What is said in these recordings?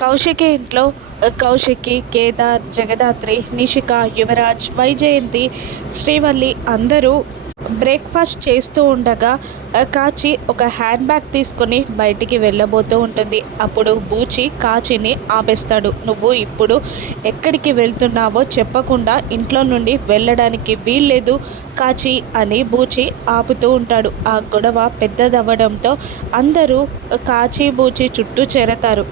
కౌశికి ఇంట్లో కౌశికి, కేదార్, జగదాత్రి, నిషిక, యువరాజ్, వైజయంతి, శ్రీవల్లి అందరూ బ్రేక్ఫాస్ట్ చేస్తూ ఉండగా కాచి ఒక హ్యాండ్ బ్యాగ్ తీసుకొని బయటికి వెళ్ళబోతూ ఉంటుంది. అప్పుడు బూచి కాచిని ఆపేస్తాడు. నువ్వు ఇప్పుడు ఎక్కడికి వెళ్తున్నావో చెప్పకుండా ఇంట్లో నుండి వెళ్ళడానికి వీల్లేదు కాచి అని బూచి ఆపుతూ ఉంటాడు. ఆ గొడవ పెద్దదవ్వడంతో అందరూ కాచి బూచి చుట్టూ చేరతారు.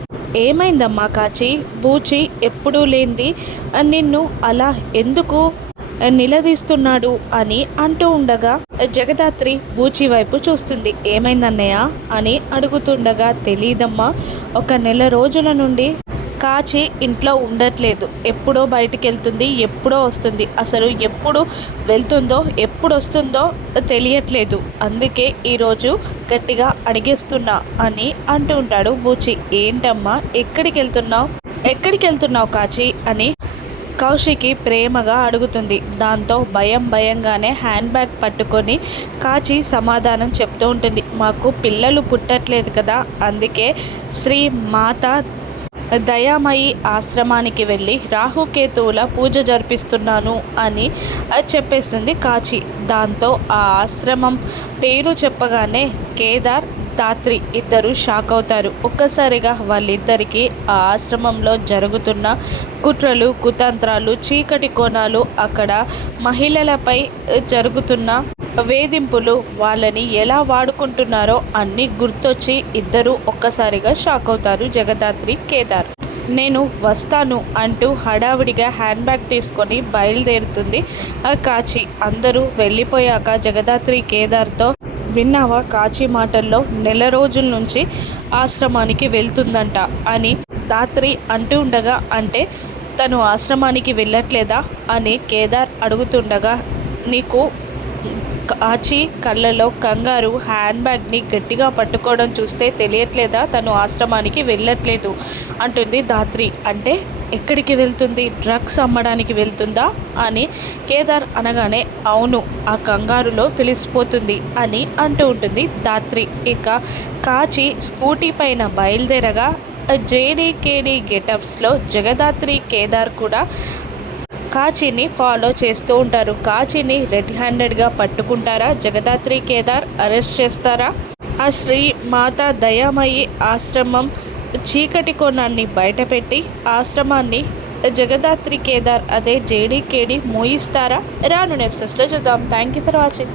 ఏమైందమ్మా కాచి? బూచి ఎప్పుడూ లేంది నిన్ను అలా ఎందుకు నిలదీస్తున్నాడు అని అంటూ ఉండగా జగదాత్రి బూచి వైపు చూస్తుంది. ఏమైందన్నయ్య అని అడుగుతుండగా తెలీదమ్మా, ఒక నెల రోజుల నుండి కాచి ఇంట్లో ఉండట్లేదు. ఎప్పుడో బయటికి వెళ్తుంది, ఎప్పుడో వస్తుంది. అసలు ఎప్పుడు వెళ్తుందో ఎప్పుడు వస్తుందో తెలియట్లేదు. అందుకే ఈరోజు గట్టిగా అడిగేస్తున్నా అని అంటూ ఉంటాడు బూచి. ఏంటమ్మా, ఎక్కడికి వెళ్తున్నావు కాచి అని కౌశికి ప్రేమగా అడుగుతుంది. దాంతో భయంగానే హ్యాండ్ బ్యాగ్ పట్టుకొని కాచి సమాధానం చెప్తూ ఉంటుంది. మాకు పిల్లలు పుట్టట్లేదు కదా, అందుకే శ్రీ మాత దయామయి ఆశ్రమానికి వెళ్ళి రాహుకేతువుల పూజ జరిపిస్తున్నాను అని చెప్పేస్తుంది కాచి. దాంతో ఆ ఆశ్రమం పేరు చెప్పగానే కేదార్, ధాత్రి ఇద్దరు షాక్ అవుతారు. ఒక్కసారిగా వాళ్ళిద్దరికీ ఆ ఆశ్రమంలో జరుగుతున్న కుట్రలు, కుతంత్రాలు, చీకటి కోణాలు, అక్కడ మహిళలపై జరుగుతున్న వేధింపులు, వాళ్ళని ఎలా వాడుకుంటున్నారో అన్నీ గుర్తొచ్చి ఇద్దరు ఒక్కసారిగా షాక్ అవుతారు. జగదాత్రి, కేదార్. నేను వస్తాను అంటూ హడావిడిగా హ్యాండ్ బ్యాగ్ తీసుకొని బయలుదేరుతుంది కాచి. అందరూ వెళ్ళిపోయాక జగదాత్రి కేదార్తో, విన్నావా కాచి మాటల్లో, నెల రోజుల నుంచి ఆశ్రమానికి వెళ్తుందంట అని ధాత్రి అంటూ ఉండగా, అంటే తను ఆశ్రమానికి వెళ్ళట్లేదా అని కేదార్ అడుగుతుండగా, నీకు కాచి కళ్ళలో కంగారు హ్యాండ్ బ్యాగ్ని గట్టిగా పట్టుకోవడం చూస్తే తెలియట్లేదా తను ఆశ్రమానికి వెళ్ళట్లేదు అంటుంది ధాత్రి. అంటే ఎక్కడికి వెళ్తుంది? డ్రగ్స్ అమ్మడానికి వెళ్తుందా అని కేదార్ అనగానే, అవును, ఆ కంగారులో తెలిసిపోతుంది అని అంటూ ఉంటుంది ధాత్రి. ఇక కాచి స్కూటీ పైన బయలుదేరగా జేడీకేడీ గెటప్స్లో జగదాత్రి, కేదార్ కూడా కాచిని ఫాలో చేస్తూ ఉంటారు. కాచిని రెడ్ హ్యాండెడ్గా పట్టుకుంటారా? జగదాత్రి, కేదార్ అరెస్ట్ చేస్తారా? ఆ శ్రీ మాత దయామయి ఆశ్రమం చీకటి కోణాన్ని బయటపెట్టి ఆశ్రమాన్ని జగదాత్రి, కేదార్ అదే జేడీకేడీ మోయిస్తారా? రాను ఎపిసోడ్స్లో చూద్దాం. Thank you for watching.